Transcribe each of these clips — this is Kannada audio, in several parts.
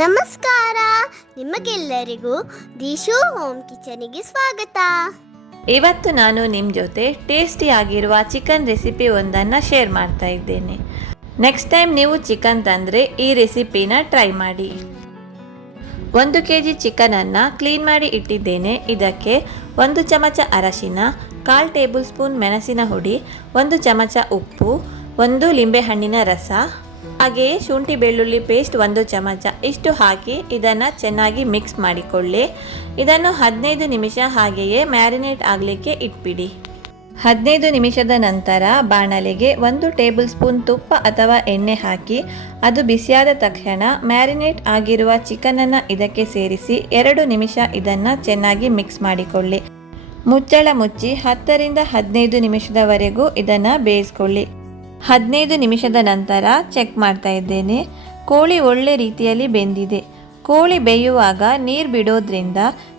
ನಮಸ್ಕಾರ. ನಿಮಗೆಲ್ಲರಿಗೂ ದಿಶು ಹೋಮ್ ಕಿಚನಿಗೆ ಸ್ವಾಗತ. ಇವತ್ತು ನಾನು ನಿಮ್ಮ ಜೊತೆ ಟೇಸ್ಟಿಯಾಗಿರುವ ಚಿಕನ್ ರೆಸಿಪಿ ಒಂದನ್ನು ಶೇರ್ ಮಾಡ್ತಾ ಇದ್ದೇನೆ. ನೆಕ್ಸ್ಟ್ ಟೈಮ್ ನೀವು ಚಿಕನ್ ತಂದರೆ ಈ ರೆಸಿಪಿನ ಟ್ರೈ ಮಾಡಿ. ಒಂದು ಕೆ ಜಿ ಚಿಕನನ್ನು ಕ್ಲೀನ್ ಮಾಡಿ ಇಟ್ಟಿದ್ದೇನೆ. ಇದಕ್ಕೆ ಒಂದು ಚಮಚ ಅರಶಿನ, ಕಾಲು ಟೇಬಲ್ ಸ್ಪೂನ್ ಮೆಣಸಿನ ಹುಡಿ, ಒಂದು ಚಮಚ ಉಪ್ಪು, ಒಂದು ಲಿಂಬೆಹಣ್ಣಿನ ರಸ ಹಾಗೆಯೇ ಶುಂಠಿ ಬೆಳ್ಳುಳ್ಳಿ ಪೇಸ್ಟ್ ಒಂದು ಚಮಚ ಇಷ್ಟು ಹಾಕಿ ಇದನ್ನು ಚೆನ್ನಾಗಿ ಮಿಕ್ಸ್ ಮಾಡಿಕೊಳ್ಳಿ. ಇದನ್ನು ಹದಿನೈದು ನಿಮಿಷ ಹಾಗೆಯೇ ಮ್ಯಾರಿನೇಟ್ ಆಗಲಿಕ್ಕೆ ಇಟ್ಬಿಡಿ. ಹದಿನೈದು ನಿಮಿಷದ ನಂತರ ಬಾಣಲೆಗೆ ಒಂದು ಟೇಬಲ್ ಸ್ಪೂನ್ ತುಪ್ಪ ಅಥವಾ ಎಣ್ಣೆ ಹಾಕಿ ಅದು ಬಿಸಿಯಾದ ತಕ್ಷಣ ಮ್ಯಾರಿನೇಟ್ ಆಗಿರುವ ಚಿಕನನ್ನು ಇದಕ್ಕೆ ಸೇರಿಸಿ ಎರಡು ನಿಮಿಷ ಇದನ್ನು ಚೆನ್ನಾಗಿ ಮಿಕ್ಸ್ ಮಾಡಿಕೊಳ್ಳಿ. ಮುಚ್ಚಳ ಮುಚ್ಚಿ ಹತ್ತರಿಂದ ಹದಿನೈದು ನಿಮಿಷದವರೆಗೂ ಇದನ್ನು ಬೇಯಿಸ್ಕೊಳ್ಳಿ. ಹದಿನೈದು ನಿಮಿಷದ ನಂತರ ಚೆಕ್ ಮಾಡ್ತಾ ಇದ್ದೇನೆ. ಕೋಳಿ ಒಳ್ಳೆ ರೀತಿಯಲ್ಲಿ ಬೆಂದಿದೆ. ಕೋಳಿ ಬೇಯುವಾಗ ನೀರು ಬಿಡೋದ್ರಿಂದ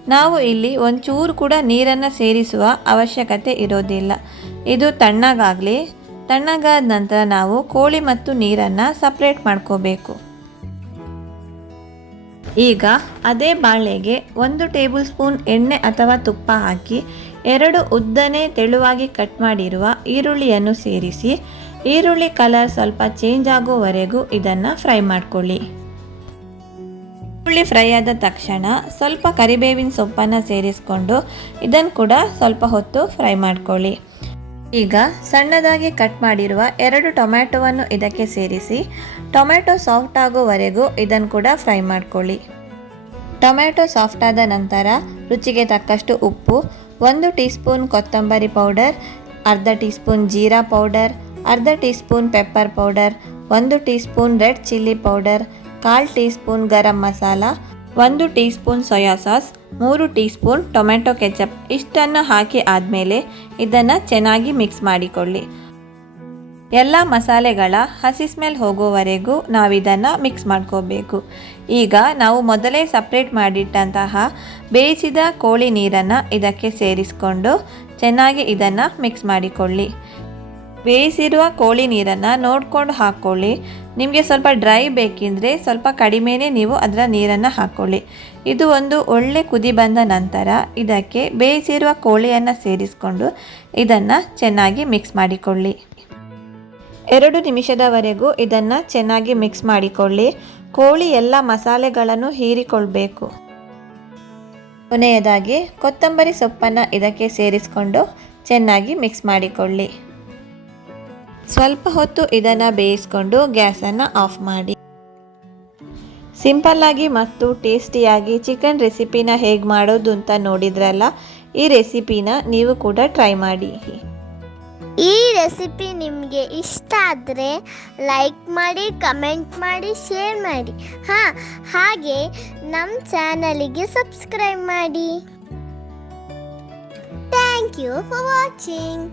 ನಾವು ಇಲ್ಲಿ ಒಂಚೂರು ಕೂಡ ನೀರನ್ನು ಸೇರಿಸುವ ಅವಶ್ಯಕತೆ ಇರೋದಿಲ್ಲ. ಇದು ತಣ್ಣಗಾಗಲಿ, ತಣ್ಣಗಾದ ನಂತರ ನಾವು ಕೋಳಿ ಮತ್ತು ನೀರನ್ನು ಸಪ್ರೇಟ್ ಮಾಡ್ಕೋಬೇಕು. ಈಗ ಅದೇ ಬಾಳೆಗೆ ಒಂದು ಟೇಬಲ್ ಸ್ಪೂನ್ ಎಣ್ಣೆ ಅಥವಾ ತುಪ್ಪ ಹಾಕಿ, ಎರಡು ಉದ್ದನೆ ತೆಳುವಾಗಿ ಕಟ್ ಮಾಡಿರುವ ಈರುಳ್ಳಿಯನ್ನು ಸೇರಿಸಿ ಈರುಳ್ಳಿ ಕಲರ್ ಸ್ವಲ್ಪ ಚೇಂಜ್ ಆಗೋವರೆಗೂ ಇದನ್ನು ಫ್ರೈ ಮಾಡ್ಕೊಳ್ಳಿ. ಈರುಳ್ಳಿ ಫ್ರೈ ಆದ ತಕ್ಷಣ ಸ್ವಲ್ಪ ಕರಿಬೇವಿನ ಸೊಪ್ಪನ್ನು ಸೇರಿಸ್ಕೊಂಡು ಇದನ್ನು ಕೂಡ ಸ್ವಲ್ಪ ಹೊತ್ತು ಫ್ರೈ ಮಾಡ್ಕೊಳ್ಳಿ. ಈಗ ಸಣ್ಣದಾಗಿ ಕಟ್ ಮಾಡಿರುವ ಎರಡು ಟೊಮ್ಯಾಟೊವನ್ನು ಇದಕ್ಕೆ ಸೇರಿಸಿ ಟೊಮ್ಯಾಟೊ ಸಾಫ್ಟ್ ಆಗೋವರೆಗೂ ಇದನ್ನು ಕೂಡ ಫ್ರೈ ಮಾಡ್ಕೊಳ್ಳಿ. ಟೊಮ್ಯಾಟೊ ಸಾಫ್ಟ್ ಆದ ನಂತರ ರುಚಿಗೆ ತಕ್ಕಷ್ಟು ಉಪ್ಪು, ಒಂದು ಟೀ ಸ್ಪೂನ್ ಕೊತ್ತಂಬರಿ ಪೌಡರ್ ಅರ್ಧ ಟೀ ಸ್ಪೂನ್ ಜೀರಾ ಪೌಡರ್ ಅರ್ಧ ಟೀ ಸ್ಪೂನ್ ಪೆಪ್ಪರ್ ಪೌಡರ್, ಒಂದು teaspoon red chilli powder, ಕಾಲು ಟೀ ಸ್ಪೂನ್ ಗರಂ ಮಸಾಲ, ಒಂದು ಟೀ ಸ್ಪೂನ್ ಸೋಯಾ ಸಾಸ್, ಮೂರು ಟೀ ಸ್ಪೂನ್ ಟೊಮೆಟೊ ಕೆಚಪ್ ಇಷ್ಟನ್ನು ಹಾಕಿ ಆದಮೇಲೆ ಇದನ್ನು ಚೆನ್ನಾಗಿ ಮಿಕ್ಸ್ ಮಾಡಿಕೊಳ್ಳಿ. ಎಲ್ಲ ಮಸಾಲೆಗಳ ಹಸಿ ಸ್ಮೆಲ್ ಹೋಗೋವರೆಗೂ ನಾವು ಇದನ್ನು ಮಿಕ್ಸ್ ಮಾಡ್ಕೋಬೇಕು. ಈಗ ನಾವು ಮೊದಲೇ ಸಪ್ರೇಟ್ ಮಾಡಿಟ್ಟಂತಹ ಬೇಯಿಸಿದ ಕೋಳಿ ನೀರನ್ನು ಇದಕ್ಕೆ ಸೇರಿಸಿಕೊಂಡು ಚೆನ್ನಾಗಿ ಇದನ್ನು ಮಿಕ್ಸ್ ಮಾಡಿಕೊಳ್ಳಿ. ಬೇಯಿಸಿರುವ ಕೋಳಿ ನೀರನ್ನು ನೋಡ್ಕೊಂಡು ಹಾಕ್ಕೊಳ್ಳಿ ನಿಮಗೆ ಸ್ವಲ್ಪ ಡ್ರೈ ಬೇಕಿದ್ರೆ ಸ್ವಲ್ಪ ಕಡಿಮೆನೇ ನೀವು ಅದರ ನೀರನ್ನು ಹಾಕ್ಕೊಳ್ಳಿ ಇದು ಒಂದು ಒಳ್ಳೆ ಕುದಿ ಬಂದ ನಂತರ ಇದಕ್ಕೆ ಬೇಯಿಸಿರುವ ಕೋಳಿಯನ್ನು ಸೇರಿಸಿಕೊಂಡು ಇದನ್ನು ಚೆನ್ನಾಗಿ ಮಿಕ್ಸ್ ಮಾಡಿಕೊಳ್ಳಿ. ಎರಡು ನಿಮಿಷದವರೆಗೂ ಇದನ್ನು ಚೆನ್ನಾಗಿ ಮಿಕ್ಸ್ ಮಾಡಿಕೊಳ್ಳಿ. ಕೋಳಿ ಎಲ್ಲ ಮಸಾಲೆಗಳನ್ನು ಹೀರಿಕೊಳ್ಬೇಕು. ಕೊನೆಯದಾಗಿ ಕೊತ್ತಂಬರಿ ಸೊಪ್ಪನ್ನು ಇದಕ್ಕೆ ಸೇರಿಸಿಕೊಂಡು ಚೆನ್ನಾಗಿ ಮಿಕ್ಸ್ ಮಾಡಿಕೊಳ್ಳಿ. ಸ್ವಲ್ಪ ಹೊತ್ತು ಇದನ್ನು ಬೇಯಿಸ್ಕೊಂಡು ಗ್ಯಾಸನ್ನು ಆಫ್ ಮಾಡಿ. ಸಿಂಪಲ್ಲಾಗಿ ಮತ್ತು ಟೇಸ್ಟಿಯಾಗಿ ಚಿಕನ್ ರೆಸಿಪಿನ ಹೇಗೆ ಮಾಡೋದು ಅಂತ ನೋಡಿದ್ರಲ್ಲ, ಈ ರೆಸಿಪಿನ ನೀವು ಕೂಡ ಟ್ರೈ ಮಾಡಿ. ಈ ರೆಸಿಪಿ ನಿಮಗೆ ಇಷ್ಟ ಆದರೆ ಲೈಕ್ ಮಾಡಿ, ಕಮೆಂಟ್ ಮಾಡಿ, ಶೇರ್ ಮಾಡಿ. ಹಾಂ, ಹಾಗೆ ನಮ್ಮ ಚಾನಲಿಗೆ ಸಬ್ಸ್ಕ್ರೈಬ್ ಮಾಡಿ. Thank you for watching.